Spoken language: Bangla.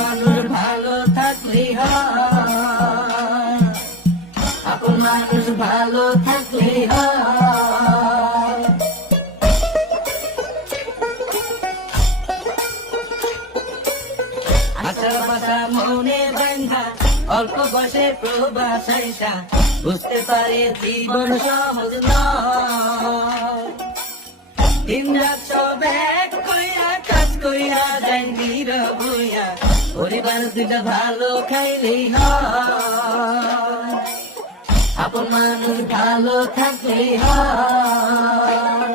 মানুষ ভালো থাকলেই হয়, আপন মানুষ ভালো থাকলেই হয়। আশার বাসা মনে বান্ধা অল্প বয়সে প্রবাস আইসা বুঝতে পারে জীবন সহজ নয়। দিন রাত সব এক কইরা কাজ কইরা যাই নীরব হইয়া, পরিবার দুইটা ভালো খাইলেই হয়, আপন মানুষ ভালো থাকলেই হয়।